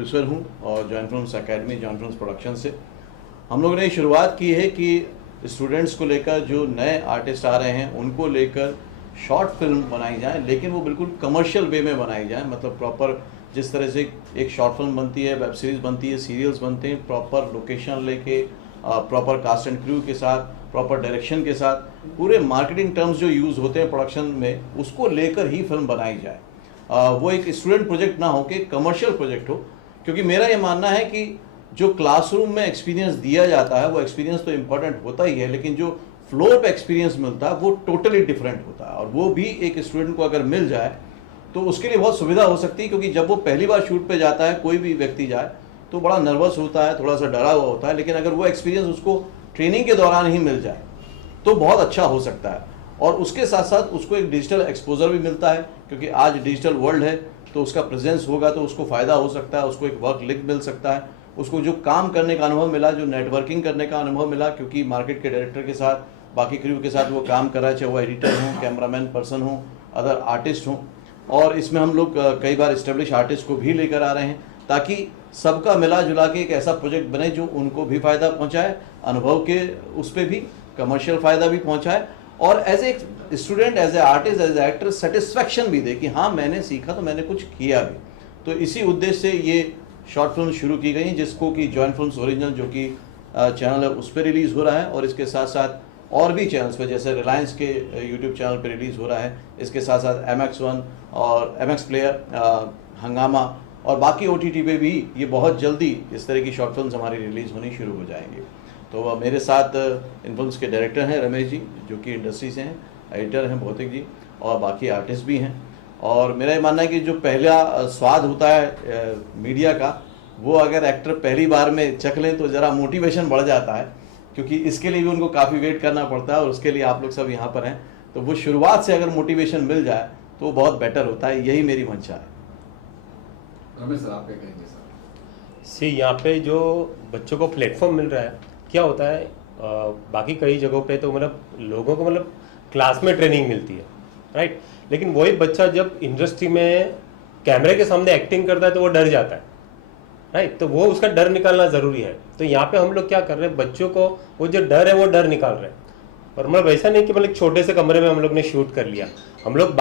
Producer हूँ और join films academy, join films production से हम लोगों ने शुरुआत की है कि स्टूडेंट्स को लेकर, जो नए आर्टिस्ट आ रहे हैं उनको लेकर शॉर्ट फिल्म बनाई जाए, लेकिन वो बिल्कुल कमर्शियल वे में बनाई जाए। मतलब प्रॉपर जिस तरह से एक शॉर्ट फिल्म बनती है, वेब सीरीज़ बनती है, सीरियल्स बनते हैं, प्रॉपर लोकेशन लेके, प्रॉपर कास्ट एंड क्रू के साथ, प्रॉपर डायरेक्शन के साथ, पूरे मार्केटिंग टर्म्स जो यूज़ होते हैं प्रोडक्शन में, उसको लेकर ही फिल्म बनाई जाए। वो एक स्टूडेंट प्रोजेक्ट ना हो कि कमर्शियल प्रोजेक्ट हो। क्योंकि मेरा ये मानना है कि जो क्लासरूम में एक्सपीरियंस दिया जाता है वो एक्सपीरियंस तो इम्पोर्टेंट होता ही है, लेकिन जो फ्लोर पे एक्सपीरियंस मिलता है वो टोटली डिफरेंट होता है। और वो भी एक स्टूडेंट को अगर मिल जाए तो उसके लिए बहुत सुविधा हो सकती है। क्योंकि जब वो पहली बार शूट पे जाता है, कोई भी व्यक्ति जाए तो बड़ा नर्वस होता है, थोड़ा सा डरा हुआ होता है, लेकिन अगर वो एक्सपीरियंस उसको ट्रेनिंग के दौरान ही मिल जाए तो बहुत अच्छा हो सकता है। और उसके साथ साथ उसको एक डिजिटल एक्सपोजर भी मिलता है, क्योंकि आज डिजिटल वर्ल्ड है तो उसका प्रेजेंस होगा तो उसको फ़ायदा हो सकता है, उसको एक वर्क लिंक मिल सकता है, उसको जो काम करने का अनुभव मिला, जो नेटवर्किंग करने का अनुभव मिला, क्योंकि मार्केट के डायरेक्टर के साथ, बाकी क्रू के साथ वो काम कर रहा है, चाहे वो एडिटर हों, कैमरामैन पर्सन हों, अदर आर्टिस्ट हों। और इसमें हम लोग कई बार इस्टेब्लिश आर्टिस्ट को भी लेकर आ रहे हैं ताकि सबका मिला जुला के एक ऐसा प्रोजेक्ट बने जो उनको भी फ़ायदा पहुंचाए, अनुभव के उस पर भी कमर्शियल फ़ायदा भी पहुंचाए, और as a student, as a artist, as a actor satisfaction भी दे कि हाँ मैंने सीखा तो मैंने कुछ किया भी। तो इसी उद्देश्य से ये शॉर्ट फिल्म शुरू की गई, जिसको कि जॉइन फिल्म्स ओरिजिनल जो कि चैनल है उस पर रिलीज़ हो रहा है, और इसके साथ साथ और भी चैनल्स पे, जैसे रिलायंस के यूट्यूब चैनल पे रिलीज़ हो रहा है। इसके साथ साथ MX1 और MX प्लेयर, हंगामा और बाकी OTT पे भी ये बहुत जल्दी इस तरह की शॉर्ट फिल्म्स हमारी रिलीज़ होनी शुरू हो जाएंगी। तो मेरे साथ इन फिल्म्स के डायरेक्टर हैं रमेश जी, जो कि इंडस्ट्री से हैं, एडिटर हैं भौतिक जी, और बाकी आर्टिस्ट भी हैं। और मेरा ये मानना है कि जो पहला स्वाद होता है मीडिया का, वो अगर एक्टर पहली बार में चख लें तो ज़रा मोटिवेशन बढ़ जाता है, क्योंकि इसके लिए भी उनको काफ़ी वेट करना पड़ता है, और उसके लिए आप लोग सब यहाँ पर हैं। तो वो शुरुआत से अगर मोटिवेशन मिल जाए तो वो बहुत बेटर होता है, यही मेरी मंशा है। रमेश सर, आप क्या कहेंगे सर? सी यहाँ पे जो बच्चों को प्लेटफॉर्म मिल रहा है, क्या होता है बाकी कई जगहों पे तो मतलब लोगों को मतलब क्लास में ट्रेनिंग मिलती है, राइट, लेकिन वही बच्चा जब इंडस्ट्री में कैमरे के सामने एक्टिंग करता है तो वो डर जाता है, राइट, तो वो उसका डर निकालना ज़रूरी है। तो यहाँ पे हम लोग क्या कर रहे हैं, बच्चों को वो जो डर है वो डर निकाल रहे हैं। और मतलब ऐसा नहीं कि मतलब छोटे से कमरे में हम लोग ने शूट कर लिया, हम लोग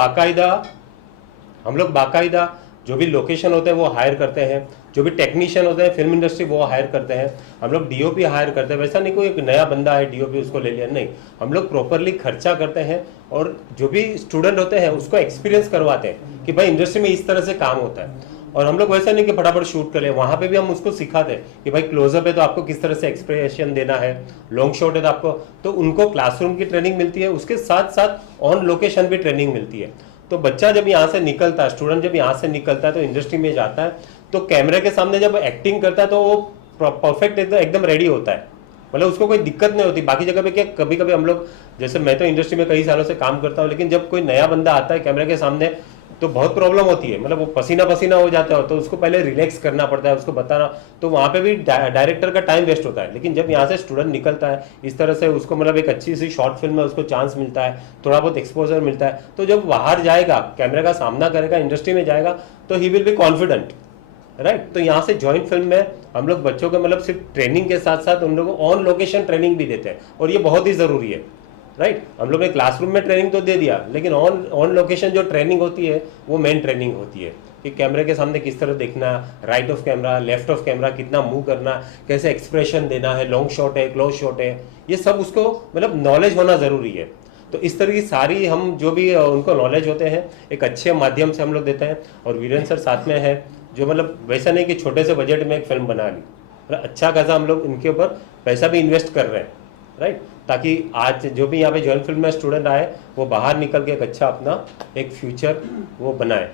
बाकायदा जो भी लोकेशन होते हैं वो हायर करते हैं, जो भी टेक्नीशियन होते हैं फिल्म इंडस्ट्री वो हायर करते हैं, हम लोग DOP हायर करते हैं। वैसा नहीं कोई एक नया बंदा है DOP उसको ले लिया, नहीं, हम लोग प्रॉपरली खर्चा करते हैं और जो भी स्टूडेंट होते हैं उसको एक्सपीरियंस करवाते हैं कि भाई इंडस्ट्री में इस तरह से काम होता है। और हम लोग वैसा नहीं कि फटाफट शूट कर ले, वहाँ पे भी हम उसको सिखाते हैं कि भाई क्लोजअप है तो आपको किस तरह से एक्सप्रेशन देना है, लॉन्ग शॉट है तो आपको, तो उनको क्लासरूम की ट्रेनिंग मिलती है, उसके साथ साथ ऑन लोकेशन भी ट्रेनिंग मिलती है। तो बच्चा जब यहाँ से निकलता है, स्टूडेंट जब यहाँ से निकलता है तो इंडस्ट्री में जाता है, तो कैमरे के सामने जब एक्टिंग करता है तो वो परफेक्ट एकदम रेडी होता है, मतलब उसको कोई दिक्कत नहीं होती। बाकी जगह पे क्या कभी कभी हम लोग, जैसे मैं तो इंडस्ट्री में कई सालों से काम करता हूँ, लेकिन जब कोई नया बंदा आता है कैमरे के सामने तो बहुत प्रॉब्लम होती है, मतलब वो पसीना पसीना हो जाता है, तो उसको पहले रिलैक्स करना पड़ता है, उसको बताना, तो वहाँ पे भी डायरेक्टर का टाइम वेस्ट होता है। लेकिन जब यहाँ से स्टूडेंट निकलता है इस तरह से, उसको मतलब एक अच्छी सी शॉर्ट फिल्म में उसको चांस मिलता है, थोड़ा बहुत एक्सपोजर मिलता है, तो जब बाहर जाएगा, कैमरे का सामना करेगा, इंडस्ट्री में जाएगा, तो he will be confident, right. तो यहाँ से जॉइंट फिल्म में हम लोग बच्चों को मतलब सिर्फ ट्रेनिंग के साथ साथ उन लोगों को ऑन लोकेशन ट्रेनिंग भी देते हैं, और ये बहुत ही ज़रूरी है, राइट। हम लोग ने क्लासरूम में ट्रेनिंग तो दे दिया, लेकिन ऑन लोकेशन जो ट्रेनिंग होती है वो मेन ट्रेनिंग होती है कि कैमरे के सामने किस तरह देखना, right of camera, left of camera, कितना मूव करना, कैसे एक्सप्रेशन देना है, लॉन्ग शॉट है, क्लोज शॉट है, ये सब उसको मतलब नॉलेज होना ज़रूरी है। तो इस तरह की सारी हम जो भी उनको नॉलेज होते हैं एक अच्छे माध्यम से हम लोग देते हैं। और वीरेंद्र सर साथ में है, जो मतलब वैसा नहीं कि छोटे से बजट में एक फिल्म बना ली, मतलब अच्छा खासा हम लोग इनके ऊपर पैसा भी इन्वेस्ट कर रहे हैं, राइट, ताकि आज जो भी यहाँ पे जॉइंट फिल्म में स्टूडेंट आए वो बाहर निकल के एक अच्छा अपना एक फ्यूचर वो बनाए।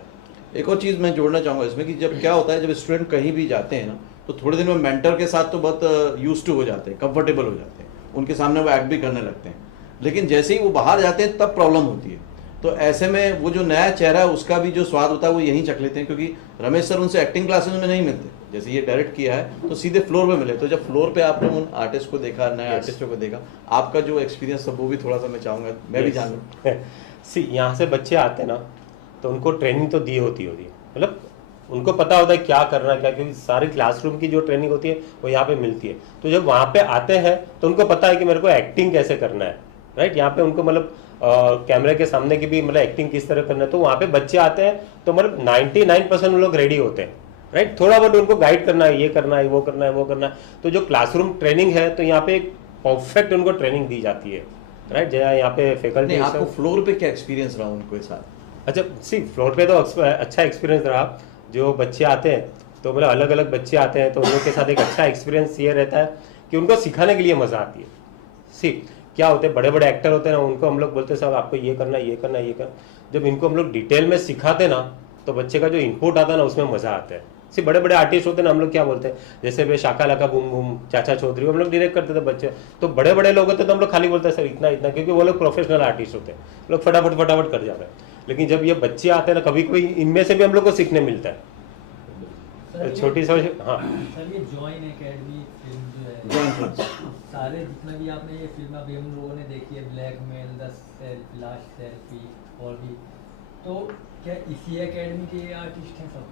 एक और चीज़ मैं जोड़ना चाहूँगा इसमें कि जब क्या होता है, जब स्टूडेंट कहीं भी जाते हैं ना, तो थोड़े दिन में मेंटर के साथ तो बहुत यूज्ड टू हो जाते हैं, कंफर्टेबल हो जाते हैं, उनके सामने वो एक्ट भी करने लगते हैं। लेकिन जैसे ही वो बाहर जाते हैं तब प्रॉब्लम होती है। तो ऐसे में वो जो नया चेहरा है उसका भी जो स्वाद होता है वो यहीं चख लेते हैं, क्योंकि रमेश सर उनसे एक्टिंग क्लासेस में नहीं मिलते, जैसे ये डायरेक्ट किया है तो सीधे फ्लोर पे मिले। तो जब फ्लोर पे आपने उन आर्टिस्ट को देखा, नए आर्टिस्टों को देखा, आपका जो एक्सपीरियंस था वो भी थोड़ा सा मैं चाहूँगा मैं भी जान लूँ। सी यहाँ से बच्चे आते हैं ना, तो उनको ट्रेनिंग तो दी होती है, मतलब उनको पता होता है क्या करना है क्या, क्योंकि सारी क्लासरूम की जो ट्रेनिंग होती है वो यहाँ पे मिलती है। तो जब वहाँ पे आते हैं तो उनको पता है कि मेरे को एक्टिंग कैसे करना है, राइट। यहाँ पे उनको मतलब कैमरे के सामने की भी मतलब एक्टिंग किस तरह करना है। तो वहाँ पे बच्चे आते हैं तो मतलब 99% उन लोग रेडी होते हैं, राइट। थोड़ा बहुत उनको गाइड करना है, ये करना है, वो करना है, वो करना है। तो जो क्लासरूम ट्रेनिंग है तो यहाँ पे एक परफेक्ट उनको ट्रेनिंग दी जाती है, राइट। यहाँ पे फैकल्टी। आपको फ्लोर पे क्या एक्सपीरियंस रहा उनके साथ? अच्छा, सी फ्लोर पे तो अच्छा एक्सपीरियंस रहा। जो बच्चे आते हैं तो मतलब अलग अलग बच्चे आते हैं तो उन लोग के साथ एक अच्छा एक्सपीरियंस ये रहता है कि उनको सिखाने के लिए मज़ा आती है। सी क्या होते हैं, बड़े बड़े एक्टर होते हैं ना, उनको हम लोग बोलते हैं साहब आपको ये करना है, ये करना है, ये करना। जब इनको हम लोग डिटेल में सिखाते ना तो बच्चे का जो इनपुट आता है ना उसमें मज़ा आता है। सी बड़े बड़े आर्टिस्ट होते हैं ना, हम लोग क्या बोलते हैं, जैसे वे शाका लाका बूम बूम, चाचा चौधरी, हम लोग डायरेक्ट करते थे बच्चे। तो बड़े बड़े लोग होते हैं तो हम लोग खाली बोलते हैं सर इतना इतना, क्योंकि वो लोग प्रोफेशनल आर्टिस्ट होते हैं, लोग फटाफट फटाफट कर जाते हैं। लेकिन जब ये बच्चे आते हैं ना, कभी कभी इनमें से भी हम लोग को सीखने मिलता है छोटी सी। हाँ सर, ये जॉइन एकेडमी फिल्म जो है, जॉइन फिल्म सारे जितना भी आपने ये फिल्म अभी हम लोगों ने देखी है, blackmail, the self, last selfie और भी, तो क्या इसी एकेडमी के आर्टिस्ट हैं सब?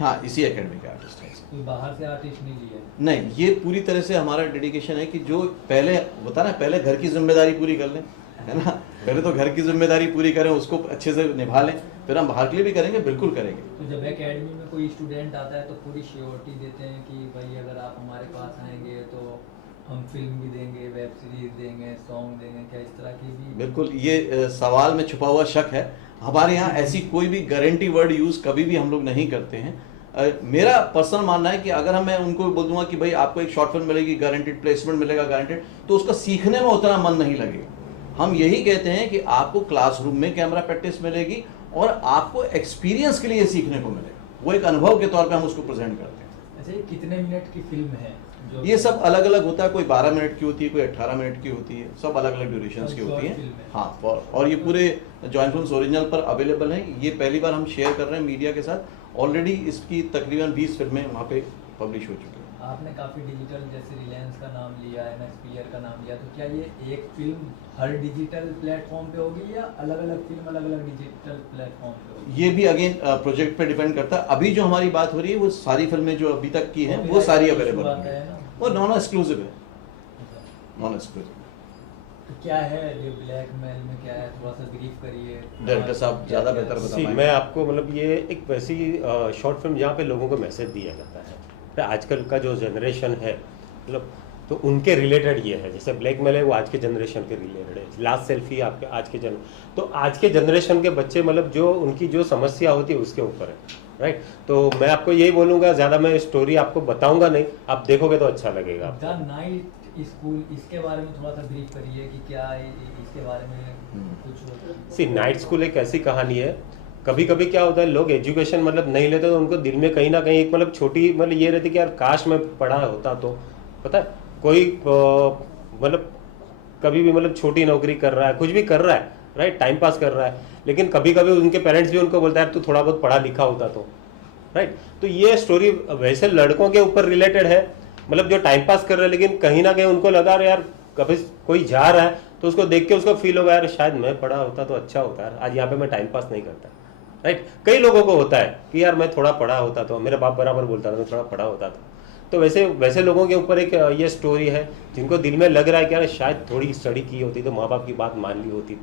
हाँ, इसी एकेडमी के आर्टिस्ट हैं। कोई बाहर से आर्टिस्ट नहीं लिए? नहीं, ये पूरी तरह से हमारा डेडिकेशन है कि जो पहले बता ना, पहले घर की जिम्मेदारी पूरी कर लें, है ना। पहले तो घर की जिम्मेदारी पूरी करें, उसको अच्छे से निभा लें, फिर हम बाहर के लिए भी करेंगे, बिल्कुल करेंगे। तो जब एकेडमी में कोई स्टूडेंट आता है तो पूरी श्योरिटी देते हैं कि भाई अगर आप हमारे पास आएंगे तो हम फिल्म भी देंगे, वेब सीरीज देंगे, सॉन्ग देंगे, क्या इस तरह की भी? बिल्कुल, ये सवाल में छुपा हुआ शक है। हमारे यहाँ ऐसी कोई भी गारंटी वर्ड यूज़ कभी भी हम लोग नहीं करते हैं। मेरा पर्सनल मानना है कि अगर मैं उनको बोल दूंगा कि भाई आपको एक शॉर्ट फिल्म मिलेगी, गारंटेड प्लेसमेंट मिलेगा, गारंटेड, तो उसका सीखने में उतना मन नहीं लगेगा। हम यही कहते हैं कि आपको क्लासरूम में कैमरा प्रैक्टिस मिलेगी और आपको एक्सपीरियंस के लिए सीखने को मिलेगा, वो एक अनुभव के तौर पे हम उसको प्रेजेंट करते हैं। अच्छा, ये कितने मिनट की फिल्म है? ये सब अलग अलग होता है, कोई 12 मिनट की होती है, कोई 18 मिनट की होती है, सब अलग अलग ड्यूरेशंस की होती हैं। हाँ, और ये पूरे जॉइन फिल्म्स ओरिजिनल पर अवेलेबल हैं। ये पहली बार हम शेयर कर रहे हैं मीडिया के साथ। ऑलरेडी इसकी तकरीबन 20 फिल्में वहाँ पे पब्लिश हो चुकी हैं। आपने काफ़ी डिजिटल, जैसे रिलायंस का नाम लिया, एमएक्स प्लेयर का नाम लिया, तो क्या ये एक फिल्म हर डिजिटल प्लेटफॉर्म पे होगी या अलग अलग फिल्म अलग अलग डिजिटल प्लेटफॉर्म पे होगी? ये भी अगेन प्रोजेक्ट पे डिपेंड करता है। अभी जो हमारी बात हो रही है वो सारी फिल्में जो अभी तक की हैं वो सारी अवेलेबल हैं, वो नॉन एक्सक्लूसिव है, नॉन एक्सक्लूसिव। तो क्या है ये ब्लैकमेल में, क्या है, थोड़ा सा ब्रीफ करिए। डायरेक्टर साहब ज़्यादा बेहतर बता पाएंगे। मैं आपको मतलब ये एक वैसी शॉर्ट फिल्म जहाँ पे लोगों को मैसेज दिया जाता है। आजकल का जो जनरेशन है मतलब, तो उनके रिलेटेड ये है। जैसे ब्लैकमेल है वो आज के जनरेशन के रिलेटेड है, लास्ट सेल्फी आपके आज के तो आज के जनरेशन के बच्चे मतलब जो उनकी जो समस्या होती है उसके ऊपर है, राइट। तो मैं आपको यही बोलूँगा, ज़्यादा मैं स्टोरी आपको बताऊँगा नहीं, आप देखोगे तो अच्छा लगेगा। द नाइट स्कूल, इसके बारे में थोड़ा सा ब्रीफ करिए कि क्या इसके बारे में कुछ? सी नाइट स्कूल एक ऐसी कहानी है, कभी कभी क्या होता है लोग एजुकेशन मतलब नहीं लेते तो उनको दिल में कहीं ना कहीं एक मतलब छोटी मतलब ये रहती कि यार काश मैं पढ़ा होता। तो पता है कोई मतलब कभी भी मतलब छोटी नौकरी कर रहा है, कुछ भी कर रहा है, राइट, टाइम पास कर रहा है, लेकिन कभी कभी उनके पेरेंट्स भी उनको बोलता है यार तू थोड़ा बहुत पढ़ा लिखा होता तो, राइट। तो ये स्टोरी वैसे लड़कों के ऊपर रिलेटेड है, मतलब जो टाइम पास कर रहे हैं लेकिन कहीं ना कहीं उनको लगा यार कभी कोई जा रहा है तो उसको देख के उसको फील होगा यार शायद मैं पढ़ा होता तो अच्छा होता है, आज यहाँ पे मैं टाइम पास नहीं करता, राइट। कई लोगों को होता है कि यार मैं थोड़ा पढ़ा होता तो, मेरा बाप बराबर बोलता था मैं थोड़ा पढ़ा होता था। तो वैसे लोगों के ऊपर एक ये स्टोरी है जिनको दिल में लग रहा है कि यार शायद थोड़ी स्टडी की होती तो, माँ बाप की बात मान ली होती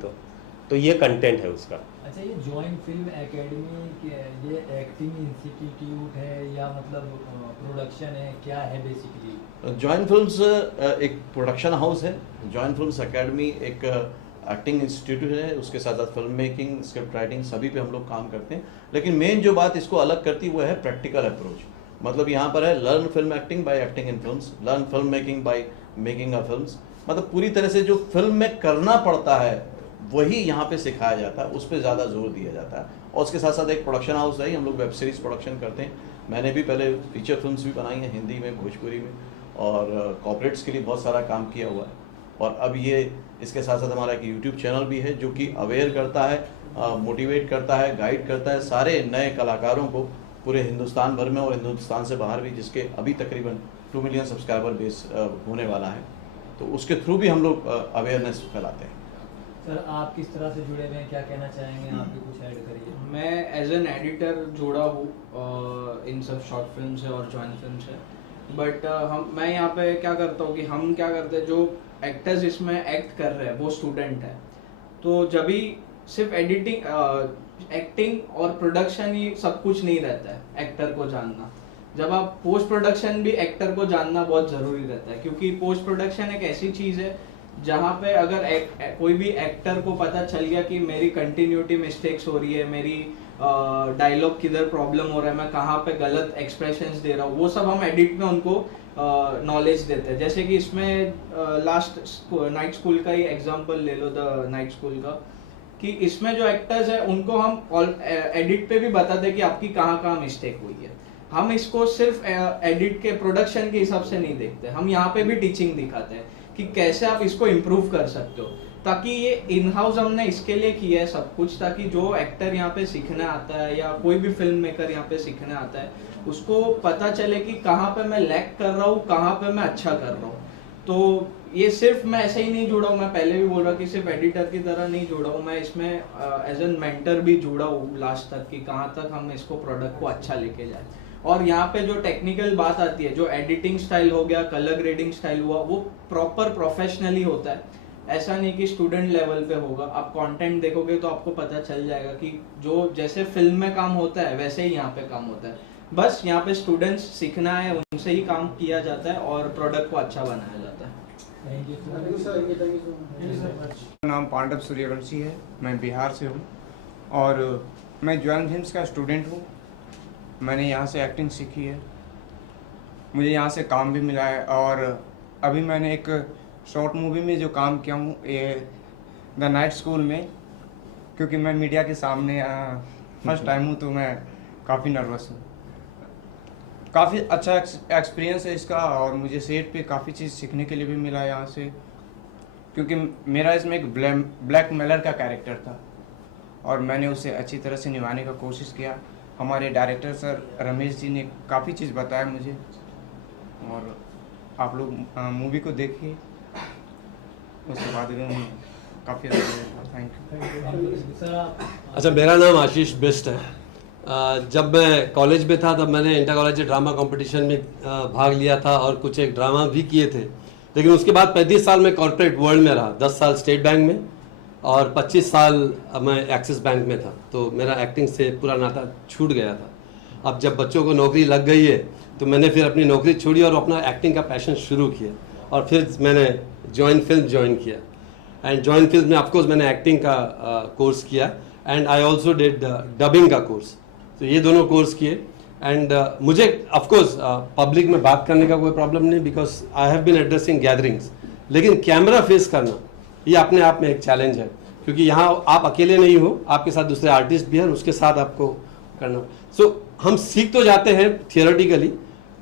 तो ये कंटेंट है उसका। अच्छा, ये जॉइंट फिल्म एकेडमी ये एक्टिंग इंस्टीट्यूट है या मतलब प्रोडक्शन है, क्या है बेसिकली? जॉइंट फिल्म्स एक प्रोडक्शन हाउस है। जॉइंट फिल्म्स एकेडमी एक एक्टिंग इंस्टीट्यूट है, उसके साथ साथ फिल्म मेकिंग, स्क्रिप्ट राइटिंग सभी पे हम लोग काम करते हैं। लेकिन मेन जो बात इसको अलग करती है वो है प्रैक्टिकल अप्रोच। मतलब यहाँ पर है learn film acting by acting in films, learn film making by making a films. मतलब पूरी तरह से जो फिल्म में करना पड़ता है वही यहाँ पे सिखाया जाता है, उस पर ज़्यादा जोर दिया जाता है। और उसके साथ साथ एक प्रोडक्शन हाउस है, हम लोग वेब सीरीज़ प्रोडक्शन करते हैं। मैंने भी पहले फीचर फिल्म्स भी बनाई हैं हिंदी में, भोजपुरी में, और कॉर्पोरेट्स के लिए बहुत सारा काम किया हुआ है। और अब ये इसके साथ साथ हमारा एक यूट्यूब चैनल भी है जो कि अवेयर करता है, मोटिवेट करता है, गाइड करता है सारे नए कलाकारों को पूरे हिंदुस्तान भर में और हिंदुस्तान से बाहर भी, जिसके अभी तकरीबन 2 मिलियन सब्सक्राइबर बेस होने वाला है। तो उसके थ्रू भी हम लोग अवेयरनेस फैलाते हैं। सर आप किस तरह से जुड़े हुए हैं, क्या कहना चाहेंगे, आप भी कुछ ऐड करिए। मैं एज एन एडिटर जुड़ा हूँ इन सब शॉर्ट फिल्म से और जॉइंट फिल्म से, बट मैं यहाँ पे क्या करता हूँ कि हम क्या करते हैं, जो एक्टर्स इसमें एक्ट कर रहे हैं वो स्टूडेंट है, तो जब भी सिर्फ एक्टिंग और प्रोडक्शन ही सब कुछ नहीं रहता है एक्टर को जानना। जब आप पोस्ट प्रोडक्शन भी एक्टर को जानना बहुत ज़रूरी रहता है, क्योंकि पोस्ट प्रोडक्शन एक ऐसी चीज़ है जहाँ पे अगर कोई भी एक्टर को पता चल गया कि मेरी कंटिन्यूटी मिस्टेक्स हो रही है, मेरी डायलॉग किधर प्रॉब्लम हो रहा है, मैं कहाँ पे गलत एक्सप्रेशंस दे रहा हूँ, वो सब हम एडिट में उनको नॉलेज देते हैं। जैसे कि इसमें लास्ट नाइट स्कूल का ही एग्जांपल ले लो, द नाइट स्कूल का, कि इसमें जो एक्टर्स है उनको हम एडिट पे भी बताते हैं कि आपकी कहाँ कहाँ मिस्टेक हुई है। हम इसको सिर्फ एडिट के प्रोडक्शन के हिसाब से नहीं देखते, हम यहाँ पे भी टीचिंग दिखाते हैं कि कैसे आप इसको इम्प्रूव कर सकते हो, ताकि ये इन हाउस हमने इसके लिए किया है सब कुछ, ताकि जो एक्टर यहाँ पे सीखने आता है या कोई भी फिल्म मेकर यहाँ पे सीखने आता है उसको पता चले कि कहाँ पे मैं लैग कर रहा हूँ, कहाँ पे मैं अच्छा कर रहा हूँ। तो ये सिर्फ मैं ऐसे ही नहीं जुड़ा हूँ, मैं पहले भी बोल रहा कि सिर्फ एडिटर की तरह नहीं जुड़ा हूँ, मैं इसमें एज एन मेंटर भी जुड़ा हूँ लास्ट तक, कि कहाँ तक हम इसको प्रोडक्ट को अच्छा लेके जाए। और यहाँ पे जो टेक्निकल बात आती है, जो एडिटिंग स्टाइल हो गया, कलर ग्रेडिंग स्टाइल हुआ, वो प्रॉपर प्रोफेशनली होता है, ऐसा नहीं कि स्टूडेंट लेवल पे होगा। आप कंटेंट देखोगे तो आपको पता चल जाएगा कि जो जैसे फिल्म में काम होता है वैसे ही यहाँ पे काम होता है। बस यहाँ पे स्टूडेंट्स सीखना है, उनसे ही काम किया जाता है और प्रोडक्ट को अच्छा बनाया जाता है। थैंक यू मेरा नाम पांडव सूर्यवंशी है, मैं बिहार से हूँ और मैं जॉइंट फिल्म्स का स्टूडेंट हूँ। मैंने यहाँ से एक्टिंग सीखी है, मुझे यहाँ से काम भी मिला है और अभी मैंने एक शॉर्ट मूवी में जो काम किया हूँ ये द नाइट स्कूल में, क्योंकि मैं मीडिया के सामने फर्स्ट टाइम हूँ तो मैं काफ़ी नर्वस हूँ। काफ़ी अच्छा एक्सपीरियंस है इसका और मुझे सेट पे काफ़ी चीज़ सीखने के लिए भी मिला यहाँ से, क्योंकि मेरा इसमें एक ब्लैक मेलर का कैरेक्टर था और मैंने उसे अच्छी तरह से निभाने का कोशिश किया। हमारे डायरेक्टर सर रमेश जी ने काफ़ी चीज़ बताया मुझे और आप लोग मूवी को देखिए, उसके बाद काफ़ी अच्छा। Thank you. अच्छा, मेरा नाम आशीष बिस्ट है। जब मैं कॉलेज में था तब मैंने इंटर कॉलेज ड्रामा कंपटीशन में भाग लिया था और कुछ एक ड्रामा भी किए थे, लेकिन उसके बाद 35 साल मैं कॉर्पोरेट वर्ल्ड में रहा। 10 साल स्टेट बैंक में और 25 साल मैं एक्सिस बैंक में था, तो मेरा एक्टिंग से पूरा नाता छूट गया था। अब जब बच्चों को नौकरी लग गई है तो मैंने फिर अपनी नौकरी छोड़ी और अपना एक्टिंग का पैशन शुरू किया और फिर मैंने जॉइन फिल्म ज्वाइन किया। एंड जॉइन फिल्म में ऑफकोर्स मैंने एक्टिंग का कोर्स किया and I also did dubbing का कोर्स। तो ये दोनों कोर्स किए एंड मुझे ऑफकोर्स पब्लिक में बात करने का कोई प्रॉब्लम नहीं, because I have been addressing gatherings, लेकिन कैमरा फेस करना ये अपने आप में एक चैलेंज है, क्योंकि यहाँ आप अकेले नहीं हो, आपके साथ दूसरे आर्टिस्ट भी हैं, उसके साथ आपको करना। सो हम सीख तो जाते हैं थियोरेटिकली,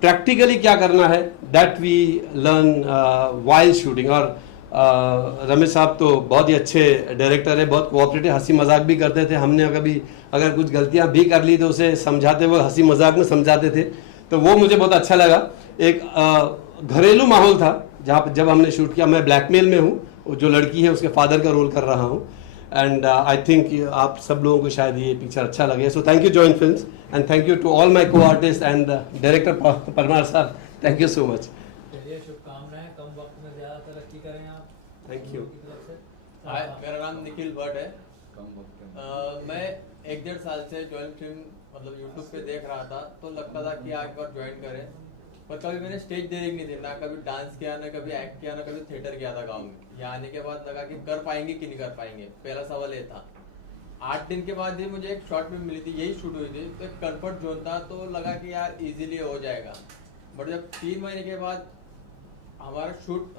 प्रैक्टिकली क्या करना है that we learn while shooting. और रमेश साहब तो बहुत ही अच्छे डायरेक्टर है, बहुत कोऑपरेटिव, हंसी मजाक भी करते थे। हमने कभी अगर कुछ गलतियां भी कर ली तो उसे समझाते हुए हंसी मजाक में समझाते थे, तो वो मुझे बहुत अच्छा लगा। एक घरेलू माहौल था जहाँ जब हमने शूट किया। मैं ब्लैकमेल में हूँ, जो लड़की है उसके फादर का रोल कर रहा हूँ एंड आई थिंक आप सब लोगों को शायद ये पिक्चर अच्छा लगे। So thank you join films and thank you to all my co artist and director Parmar sahab, thank you so much. चलिए, शुभकामनाएं, कम वक्त में ज़्यादा तरक्की करें आप। Thank you. हाय, मेरा नाम निखिल भट्ट है। कम वक्त में। मैं 1-1.5 साल से जॉइन फिल्म मतलब यूट्यूब पे देख रहा था, तो लगता था कि एक बार ज्वाइन करें, पर कभी मैंने स्टेज देखी नहीं थी, ना कभी डांस किया, ना कभी एक्ट किया, ना कभी थिएटर किया था गाँव में। यहाँ आने के बाद लगा कि कर पाएंगे कि नहीं कर पाएंगे, पहला सवाल ये था। 8 दिन के बाद ही मुझे एक शॉर्ट फिल्म मिली थी, यही शूट हुई थी, तो एक कंफर्ट जोन था, तो लगा कि यार इजीली हो जाएगा। बट जब 3 महीने के बाद हमारा शूट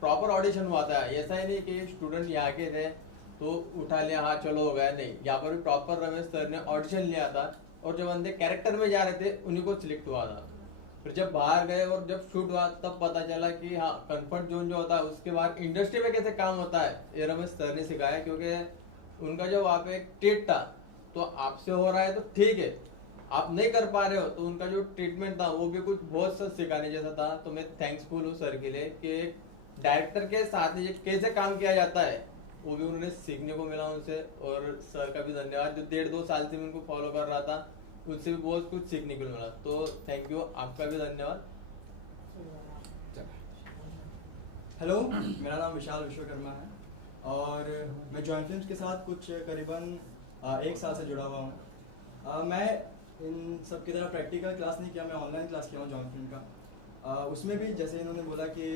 प्रॉपर ऑडिशन हुआ था, ऐसा ही नहीं कि स्टूडेंट यहाँ के थे तो उठा लिया, हाँ चलो हो गया, नहीं, यहाँ पर भी प्रॉपर रमेश सर ने ऑडिशन लिया था और जो बंदे कैरेक्टर में जा रहे थे उन्हीं को सिलेक्ट हुआ था। फिर जब बाहर गए और जब शूट हुआ तब पता चला कि हाँ, कंफर्ट जोन जो होता है उसके बाद इंडस्ट्री में कैसे काम होता है ये रमेश सर ने सिखाया, क्योंकि उनका जो वहाँ पे एक ट्रीट था, तो आपसे हो रहा है तो ठीक है, आप नहीं कर पा रहे हो तो उनका जो ट्रीटमेंट था वो भी कुछ बहुत सा सिखाने जैसा था। तो मैं थैंक्सफुल हूँ सर के लिए कि डायरेक्टर के साथ कैसे काम किया जाता है वो भी उन्होंने सीखने को मिला उनसे। और सर का भी धन्यवाद, जो 1.5-2 साल से मैं उनको फॉलो कर रहा था, उससे भी बहुत कुछ सीखने को मिला। तो थैंक यू, आपका भी धन्यवाद। हेलो, मेरा नाम विशाल विश्वकर्मा है और मैं जॉइंट फिल्म्स के साथ कुछ करीबन 1 साल से जुड़ा हुआ हूँ। मैं इन सब की तरह प्रैक्टिकल क्लास नहीं किया, मैं ऑनलाइन क्लास किया हूँ जॉइंट फिल्म का। उसमें भी जैसे इन्होंने बोला कि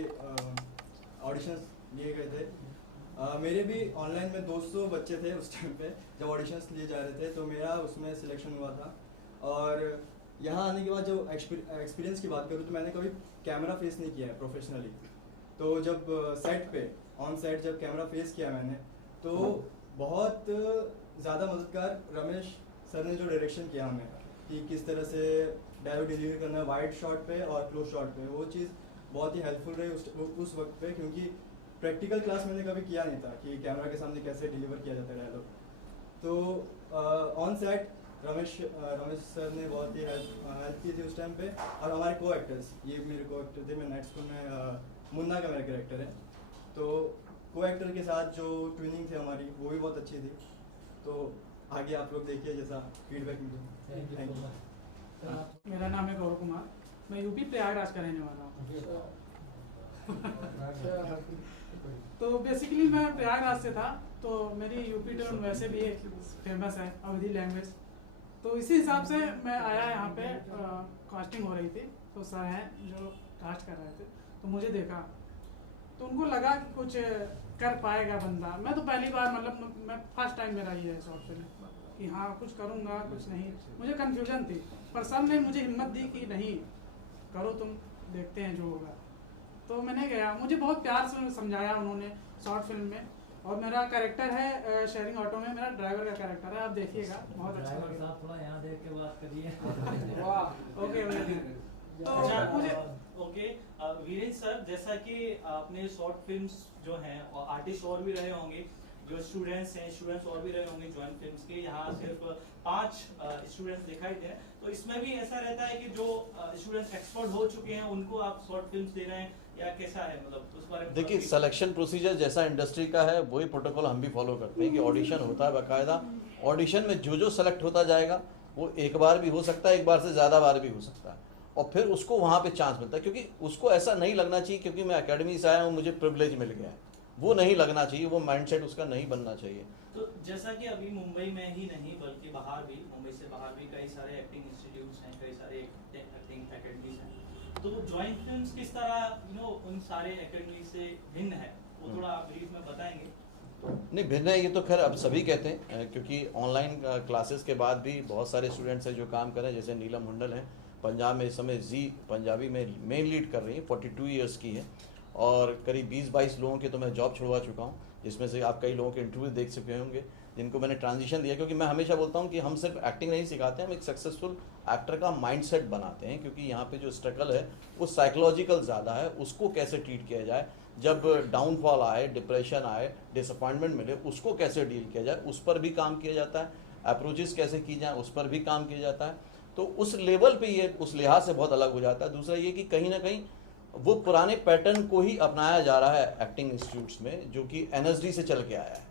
ऑडिशंस लिए गए थे, मेरे भी ऑनलाइन में 200 बच्चे थे उस टाइम पे जब ऑडिशंस लिए जा रहे थे, तो मेरा उसमें सिलेक्शन हुआ था। और यहाँ आने के बाद जो एक्सपीरियंस की बात करूँ तो मैंने कभी कैमरा फेस नहीं किया है प्रोफेशनली। तो जब सेट पे ऑन सेट जब कैमरा फेस किया मैंने, तो बहुत ज़्यादा मददगार रमेश सर ने जो डायरेक्शन किया हमें कि किस तरह से डायलॉग डिलीवर करना है वाइड शॉट पे और क्लोज शॉट पे, वो चीज़ बहुत ही हेल्पफुल रही उस वक्त पे, क्योंकि प्रैक्टिकल क्लास मैंने कभी किया नहीं था कि कैमरा के सामने कैसे डिलीवर किया जाता है डायलॉग। तो ऑन सेट रमेश सर ने बहुत ही हेल्प की थी उस टाइम पे। और हमारे को एक्टर्स, ये मेरे को एक्टर थे, मैं नाइट स्कूल में मुन्ना का मेरा कैरेक्टर है, तो को एक्टर के साथ जो ट्विनिंग थी हमारी वो भी बहुत अच्छी थी। तो आगे आप लोग देखिए जैसा फीडबैक मिले। Thank you. मेरा नाम है गौरव कुमार, मैं यूपी प्रयागराज का रहने वाला हूँ। तो बेसिकली मैं प्रयागराज से था, तो मेरी यूपी टर्न वैसे भी फेमस है अवधी लैंग्वेज, तो इसी हिसाब से मैं आया यहाँ पे। कास्टिंग हो रही थी, तो सर हैं जो कास्ट कर रहे थे, तो मुझे देखा तो उनको लगा कि कुछ कर पाएगा बंदा। मैं तो पहली बार, मतलब मैं फर्स्ट टाइम मेरा ये है शॉर्ट फिल्म कि हाँ कुछ करूँगा कुछ नहीं, मुझे कन्फ्यूजन थी, पर सर ने मुझे हिम्मत दी कि नहीं करो तुम, देखते हैं जो होगा। तो मैंने गया, मुझे बहुत प्यार से समझाया उन्होंने शॉर्ट फिल्म में। और मेरा कैरेक्टर है शेयरिंग ऑटो में, मेरा ड्राइवर का कैरेक्टर है, आप देखिएगा बहुत अच्छा लगेगा। थोड़ा यहाँ देख के बात करिए। वाह, ओके। तो मुझे ओके वीरेंद्र सर, जैसा कि आपने शॉर्ट फिल्म्स जो हैं और आर्टिस्ट और भी रहे होंगे, जो स्टूडेंट्स हैं, स्टूडेंट्स और भी रहे होंगे जॉइंट फिल्म्स के, यहाँ सिर्फ 5 स्टूडेंट्स दिखाई दे। तो इसमें भी ऐसा रहता है कि जो स्टूडेंट्स एक्सपर्ट हो चुके हैं उनको आप शॉर्ट फिल्म्स दे रहे हैं, या कैसा है, मतलब उस बारे में? देखिए, सिलेक्शन प्रोसीजर जैसा इंडस्ट्री का है वही प्रोटोकॉल हम भी फॉलो करते हैं कि ऑडिशन होता है बाकायदा। ऑडिशन में जो सेलेक्ट होता जाएगा वो एक बार भी हो सकता है, एक बार से ज़्यादा बार भी हो सकता है, और फिर उसको वहाँ पे चांस मिलता है। क्योंकि उसको ऐसा नहीं लगना चाहिए क्योंकि मैं एकेडमी से आया हूँ मुझे प्रिविलेज मिल गया है, वो नहीं लगना चाहिए, वो माइंडसेट उसका नहीं बनना चाहिए। तो जैसा कि अभी मुंबई में ही नहीं बल्कि बाहर भी, मुंबई से बाहर भी कई सारे एक्टिंग इंस्टीट्यूट्स हैं, कई सारे एक्टिंग एकेडमीज हैं, तो जॉइंट फिल्म्स किस तरह उन सारे एकेडमी से भिन्न है, वो थोड़ा आप ब्रीफ में बताएंगे? नहीं, भिन्न है ये तो खैर अब सभी कहते हैं, क्योंकि ऑनलाइन क्लासेस के बाद भी बहुत सारे स्टूडेंट्स हैं जो काम कर रहे हैं। जैसे नीलम हुंडल हैं, पंजाब में इस समय जी पंजाबी में मेन लीड कर रही हैं, 42 ईयर्स की है, और करीब 20-22 लोगों के तो मैं जॉब छुड़वा चुका हूँ, जिसमें से आप कई लोगों के इंटरव्यू देख चुके होंगे जिनको मैंने ट्रांजिशन दिया। क्योंकि मैं हमेशा बोलता हूँ कि हम सिर्फ एक्टिंग नहीं सिखाते हैं, हम एक सक्सेसफुल एक्टर का माइंडसेट बनाते हैं, क्योंकि यहाँ पे जो स्ट्रगल है वो साइकोलॉजिकल ज़्यादा है, उसको कैसे ट्रीट किया जाए, जब डाउनफॉल आए, डिप्रेशन आए, डिसअपॉइंटमेंट मिले, उसको कैसे डील किया जाए, उस पर भी काम किया जाता है, अप्रोचेस कैसे की जाए उस पर भी काम किया जाता है। तो उस लेवल पे ये उस लिहाज से बहुत अलग हो जाता है। दूसरा ये कि कहीं ना कहीं वो पुराने पैटर्न को ही अपनाया जा रहा है एक्टिंग इंस्टीट्यूट्स में, जो कि NSD से चल के आया है,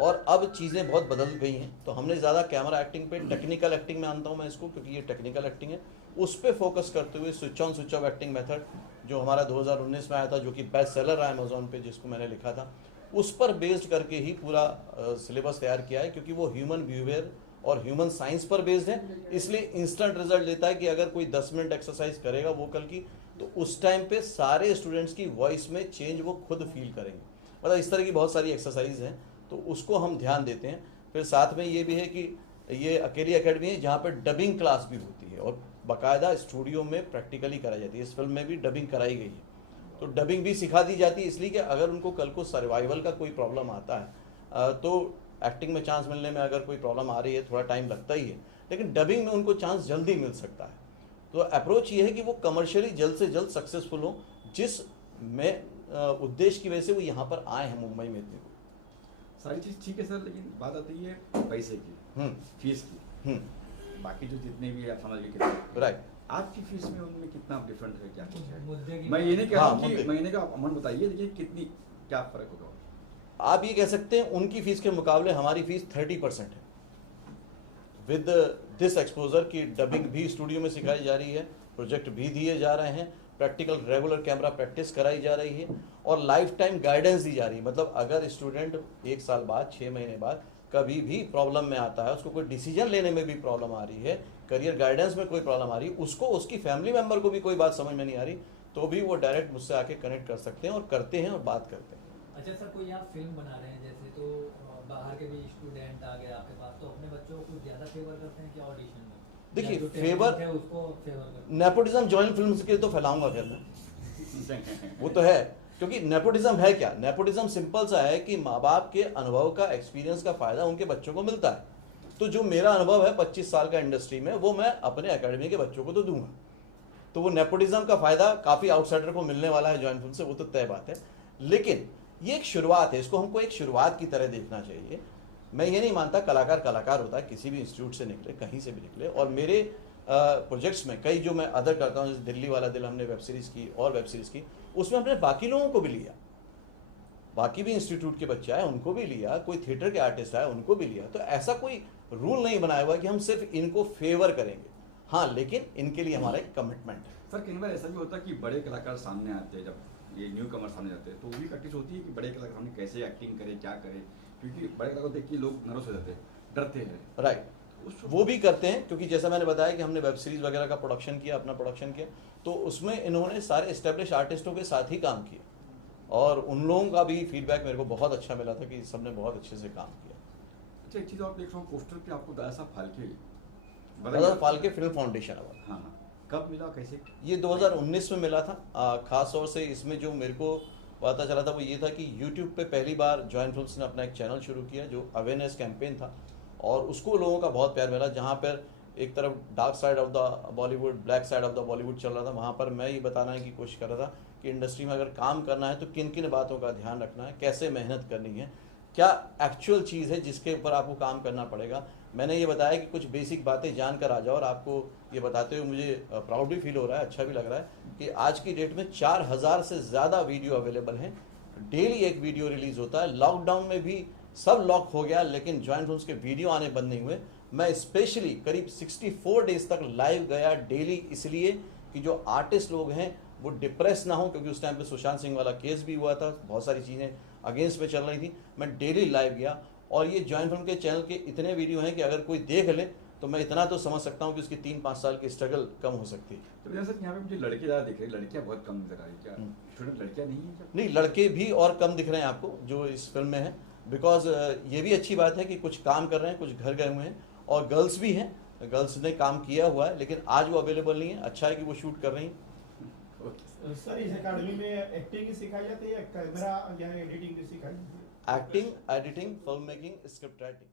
और अब चीज़ें बहुत बदल गई हैं। तो हमने ज़्यादा कैमरा एक्टिंग पे, टेक्निकल एक्टिंग में आनता हूँ मैं इसको, क्योंकि ये टेक्निकल एक्टिंग है, उस पर फोकस करते हुए switch on switch off acting method जो हमारा 2019 में आया था, जो कि बेस्ट सेलर रहा अमेजोन पे, जिसको मैंने लिखा था, उस पर बेस्ड करके ही पूरा सिलेबस तैयार किया है। क्योंकि वो ह्यूमन बिहेवियर और ह्यूमन साइंस पर बेस्ड है, इसलिए इंस्टेंट रिजल्ट देता है कि अगर कोई 10 मिनट एक्सरसाइज करेगा वोकल की, तो उस टाइम पे सारे स्टूडेंट्स की वॉइस में चेंज वो खुद फील करेंगे। मतलब इस तरह की बहुत सारी एक्सरसाइज हैं, तो उसको हम ध्यान देते हैं। फिर साथ में ये भी है कि ये अकेली एकेडमी है जहाँ पर डबिंग क्लास भी होती है और बाकायदा स्टूडियो में प्रैक्टिकली कराई जाती है। इस फिल्म में भी डबिंग कराई गई है, तो डबिंग भी सिखा दी जाती है, इसलिए कि अगर उनको कल को सर्वाइवल का कोई प्रॉब्लम आता है तो एक्टिंग में चांस मिलने में अगर कोई प्रॉब्लम आ रही है थोड़ा टाइम लगता ही है, लेकिन डबिंग में उनको चांस जल्दी मिल सकता है। तो अप्रोच ये है कि वो कमर्शियली जल्द से जल्द सक्सेसफुल हो, जिस में उद्देश्य की वजह से वो यहाँ पर आए हैं मुंबई में। इतनी सारी चीज़ ठीक है सर, लेकिन बात आती है पैसे की, फीस की। बाकी जो जितने भी आप समझ लीजिए, राइट, आपकी फीस में उनमें कितना डिफरेंट है, क्या कुछ है? मैं ये नहीं कह रहा हूँ कि महीने का अमाउंट बताइए, देखिए कितनी क्या फर्क होगा। आप ये कह सकते हैं उनकी फीस के मुकाबले हमारी फीस 30% है। विद दिस एक्सपोजर की डबिंग भी स्टूडियो में सिखाई जा रही है, प्रोजेक्ट भी दिए जा रहे हैं, प्रैक्टिकल रेगुलर कैमरा प्रैक्टिस कराई जा रही है और लाइफ टाइम गाइडेंस दी जा रही है। मतलब अगर स्टूडेंट 1 साल बाद 6 महीने बाद कभी भी प्रॉब्लम में आता है, उसको कोई डिसीजन लेने में भी प्रॉब्लम आ रही है, करियर गाइडेंस में कोई प्रॉब्लम आ रही है, उसको उसकी फैमिली मेंबर को भी कोई बात समझ में नहीं आ रही, तो भी वो डायरेक्ट मुझसे आके कनेक्ट कर सकते हैं और करते हैं और बात करते हैं। अच्छा सर, कोई आप फिल्म बना रहे हैं जैसे, तो बाहर के भी स्टूडेंट आ गए आपके पास, तो अपने बच्चों को ज़्यादा फेवर करते हैं क्या ऑडिशन में? देखिए, जो फेवर है उसको फेवर करते हैं। नेपोटिज्म जॉइंट फिल्म्स के तो फैलाऊंगा फिर मैं वो तो है, क्योंकि नेपोटिज्म है क्या? नेपोटिज्म सिंपल सा है कि माँ बाप के अनुभव का, एक्सपीरियंस का फायदा उनके बच्चों को मिलता है। तो जो मेरा अनुभव है 25 साल का इंडस्ट्री में, वो मैं अपने एकेडमी के बच्चों को तो दूंगा। तो वो नेपोटिज्म का फायदा काफी आउटसाइडर को मिलने वाला है जॉइंट फिल्म से, वो तो तय बात है। लेकिन ये एक शुरुआत है, इसको हमको एक शुरुआत की तरह देखना चाहिए। मैं ये नहीं मानता कलाकार कलाकार होता है, किसी भी इंस्टीट्यूट से निकले, कहीं से भी निकले। और मेरे प्रोजेक्ट्स में कई जो मैं अदर करता हूँ, जैसे दिल्ली वाला दिल हमने वेब सीरीज़ की और वेब सीरीज़ की, उसमें हमने बाकी लोगों को भी लिया, बाकी भी इंस्टीट्यूट के बच्चे आए उनको भी लिया, कोई थिएटर के आर्टिस्ट आए उनको भी लिया। तो ऐसा कोई रूल नहीं बनाया हुआ कि हम सिर्फ इनको फेवर करेंगे, हाँ, लेकिन इनके लिए हमारा एक कमिटमेंट है। सर कई बार ऐसा भी होता है कि बड़े कलाकार सामने आते हैं, जब ये न्यू कमर सामने आते हैं, तो वो भी प्रैक्टिस होती है कि बड़े कलाकार सामने कैसे एक्टिंग करे, क्या करे, क्योंकि बड़े कलाकार को देख के लोग नर्वस हो जाते हैं, डरते हैं। राइट, वो भी करते हैं, क्योंकि जैसा मैंने बताया कि हमने वेब सीरीज वगैरह का प्रोडक्शन किया, अपना प्रोडक्शन किया, तो उसमें इन्होंने सारे एस्टेब्लिश आर्टिस्टों के साथ ही काम किया और उन लोगों का भी फीडबैक मेरे को बहुत अच्छा मिला था कि सबने बहुत अच्छे से काम किया। अच्छा, एक चीज़ आप देख रहा हूँ पोस्टर पे आपको दादा दादा फाल्के फिल्म फाउंडेशन अवार्ड, हाँ, कब मिला, कैसे? ये 2019 में मिला था। खास तौर से इसमें जो मेरे को पता चला था वो ये था कि यूट्यूब पे पहली बार जॉइंट फिल्म्स ने अपना एक चैनल शुरू किया जो अवेयरनेस कैंपेन था और उसको लोगों का बहुत प्यार मिला। जहाँ पर एक तरफ dark side of the Bollywood, black side of the Bollywood चल रहा था, वहाँ पर मैं ये बताने की कोशिश कर रहा था कि इंडस्ट्री में अगर काम करना है तो किन किन बातों का ध्यान रखना है, कैसे मेहनत करनी है, क्या एक्चुअल चीज़ है जिसके ऊपर आपको काम करना पड़ेगा। मैंने ये बताया कि कुछ बेसिक बातें जानकर आ जाओ और आपको ये बताते हुए मुझे प्राउड भी फील हो रहा है, अच्छा भी लग रहा है कि आज की डेट में 4000 से ज़्यादा वीडियो अवेलेबल हैं, डेली एक वीडियो रिलीज़ होता है। लॉकडाउन में भी सब लॉक हो गया लेकिन जॉइंट फिल्म्स के वीडियो आने बंद नहीं हुए। मैं स्पेशली करीब 64 डेज तक लाइव गया डेली, इसलिए कि जो आर्टिस्ट लोग हैं वो डिप्रेस ना हो, क्योंकि उस टाइम पे सुशांत सिंह वाला केस भी हुआ था, बहुत सारी चीज़ें अगेंस्ट में चल रही थी। मैं डेली लाइव गया और ये जॉइंट फिल्म के चैनल के इतने वीडियो हैं कि अगर कोई देख ले तो मैं इतना तो समझ सकता हूँ कि उसकी 3-5 साल की स्ट्रगल कम हो सकती है। तो जैसे यहाँ पे मुझे लड़के ज़्यादा दिख रहे हैं, लड़कियाँ बहुत कम दिख रही है, क्या स्टूडेंट लड़कियाँ नहीं है? नहीं, लड़के भी और कम दिख रहे हैं आपको जो इस फिल्म में है, बिकॉज ये भी अच्छी बात है कि कुछ काम कर रहे हैं, कुछ घर गए हुए हैं, और गर्ल्स भी हैं, गर्ल्स ने काम किया हुआ है लेकिन आज वो अवेलेबल नहीं है। अच्छा है कि वो शूट कर रही हैं। सर इस अकेडमी में एक्टिंग ही सिखाई जाती है या कैमरा या एडिटिंग भी सिखाई जाती है? Acting, editing, film making, script writing.